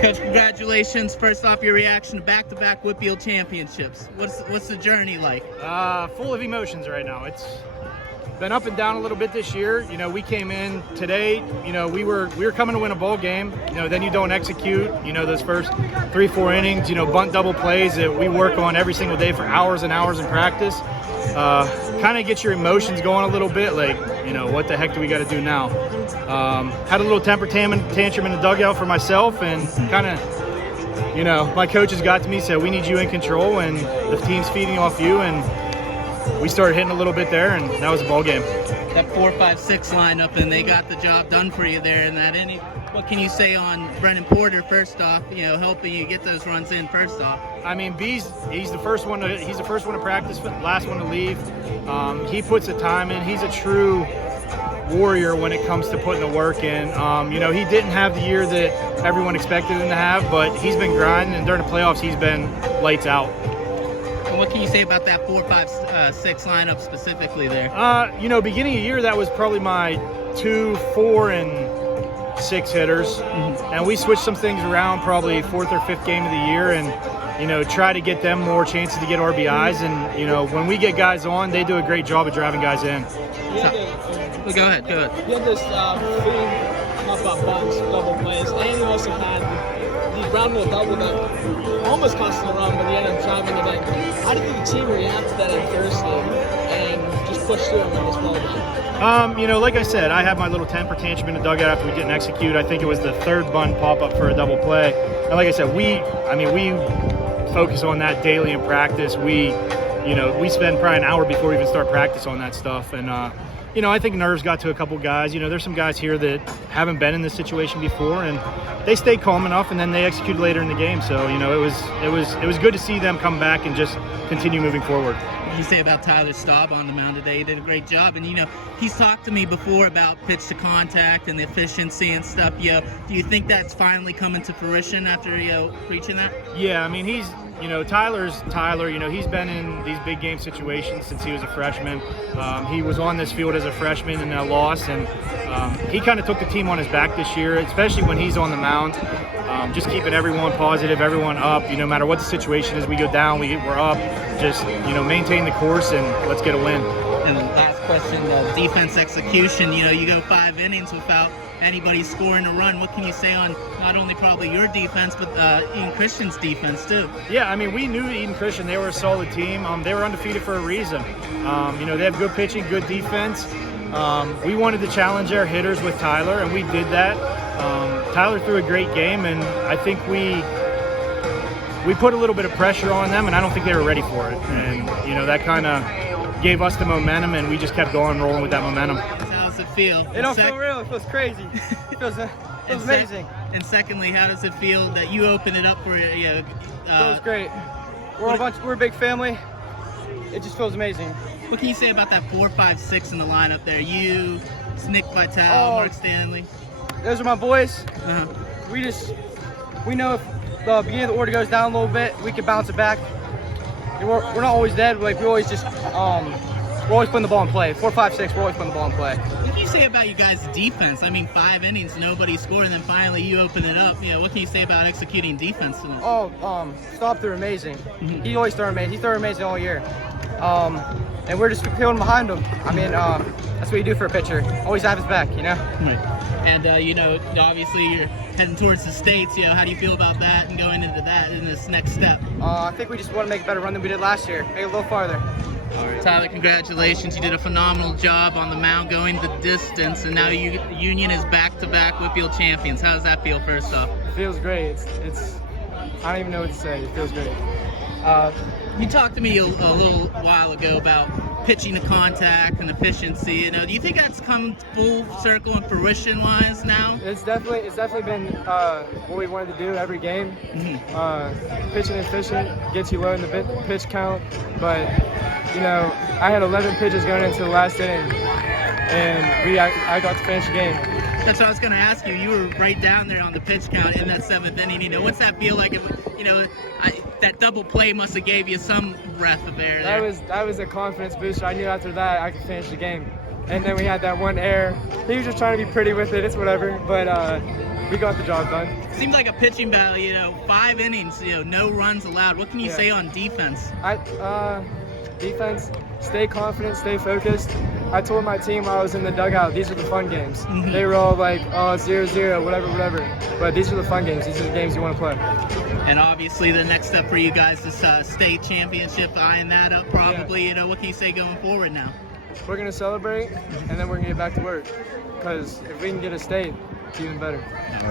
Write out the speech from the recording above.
Coach, congratulations. First off, your reaction to back-to-back WPIAL championships. What's the journey like? Full of emotions right now. It's been up and down a little bit this year. You know, we came in today, you know, we were coming to win a ball game. You know, then you don't execute, you know, those first 3-4 innings, you know, bunt double plays that we work on every single day for hours and hours in practice. Kind of get your emotions going a little bit, like, you know, what the heck do we got to do now? Had a little temper tantrum in the dugout for myself, and kind of, you know, my coaches got to me, said, we need you in control, and the team's feeding off you, and we started hitting a little bit there, and that was a ball game. That 4-5-6 lineup, and they got the job done for you there. And that, what can you say on Brennan Porter? First off, you know, helping you get those runs in. First off, I mean, he's the first one to practice, last one to leave. He puts the time in. He's a true warrior when it comes to putting the work in. You know, he didn't have the year that everyone expected him to have, but he's been grinding, and during the playoffs, he's been lights out. What can you say about that 4-5-6 lineup specifically there? You know, beginning of the year, that was probably my 2, 4, and 6 hitters. Mm-hmm. And we switched some things around probably 4th or 5th game of the year, and, you know, try to get them more chances to get RBIs. And, you know, when we get guys on, they do a great job of driving guys in. Well, go ahead. You had this thing about bunts, double plays, and you also had the ground rule double that almost cost them a run, but you ended up driving it in. How did the team react to that adversity and just push through and win this ball game? You know, like I said, I had my little temper tantrum in the dugout after we didn't execute. I think it was the 3rd bunt pop-up for a double play. And like I said, we focus on that daily in practice. We spend probably an hour before we even start practice on that stuff. And, you know, I think nerves got to a couple guys. You know, there's some guys here that haven't been in this situation before, and they stayed calm enough, and then they executed later in the game. So, you know, it was good to see them come back and just continue moving forward. What do you say about Tyler Staub on the mound today? He did a great job, and, you know, he's talked to me before about pitch to contact and the efficiency and stuff. You know, do you think that's finally coming to fruition after, you know, preaching that? Yeah, I mean, you know, Tyler, you know, he's been in these big game situations since he was a freshman. He was on this field as a freshman in a loss, and he kind of took the team on his back this year, especially when he's on the mound. Just keeping everyone positive, everyone up. You know, no matter what the situation is, we go down, we're up. Just, you know, maintain the course and let's get a win. And the last question, defense execution. You know, you go 5 innings without anybody scoring a run. What can you say on not only probably your defense, but Eden Christian's defense too? Yeah, I mean, we knew Eden Christian. They were a solid team. They were undefeated for a reason. You know, they have good pitching, good defense. We wanted to challenge our hitters with Tyler, and we did that. Tyler threw a great game, and I think we put a little bit of pressure on them, and I don't think they were ready for it. And, you know, that kind of gave us the momentum, and we just kept going, rolling with that momentum. How does it feel? It don't feel real. It feels crazy. It feels amazing. And secondly, how does it feel that you open it up for it feels great. We're a big family. It just feels amazing. What can you say about that 4-5-6 in the lineup there? You, Nick Vitale, Mark Stanley. Those are my boys. Uh-huh. We know if the beginning of the order goes down a little bit, we can bounce it back. And we're not always dead. Like, we always just we're always putting the ball in play. 4-5-6, we're always putting the ball in play. What can you say about you guys' defense? I mean, 5 innings, nobody scored, and then finally you open it up. You know, what can you say about executing defense tonight? Staub threw amazing. Mm-hmm. He always threw amazing. He threw amazing all year. And we're just peeling behind him. I mean, that's what you do for a pitcher. Always have his back, you know? Right. And, you know, obviously you're heading towards the States. You know, how do you feel about that and going into that in this next step? I think we just want to make a better run than we did last year. Make it a little farther. All right. Tyler, congratulations. You did a phenomenal job on the mound going the distance, and now Union is back-to-back WPIAL champions. How does that feel, first off? It feels great. It's I don't even know what to say. It feels great. You talked to me a little while ago about pitching to contact and efficiency. You know, do you think that's come full circle and fruition-wise now? It's definitely been what we wanted to do every game. Mm-hmm. Pitching efficient gets you low in the pitch count, but you know, I had 11 pitches going into the last inning, and I got to finish the game. That's what I was going to ask you. You were right down there on the pitch count in that 7th inning. You know, what's that feel like? You know, that double play must have gave you some breath of air there. That was a confidence booster. I knew after that I could finish the game. and then we had that one error. He was just trying to be pretty with it. It's whatever, but we got the job done. Seems like a pitching battle, 5 innings, no runs allowed. What can you say on defense? Defense, stay confident, stay focused. I told my team while I was in the dugout, these are the fun games. Mm-hmm. They were all like, 0-0, whatever. But these are the fun games. These are the games you want to play. And obviously the next step for you guys is state championship, eyeing that up probably. Yeah. What can you say going forward now? We're going to celebrate, and then we're going to get back to work. Because if we can get a state, it's even better.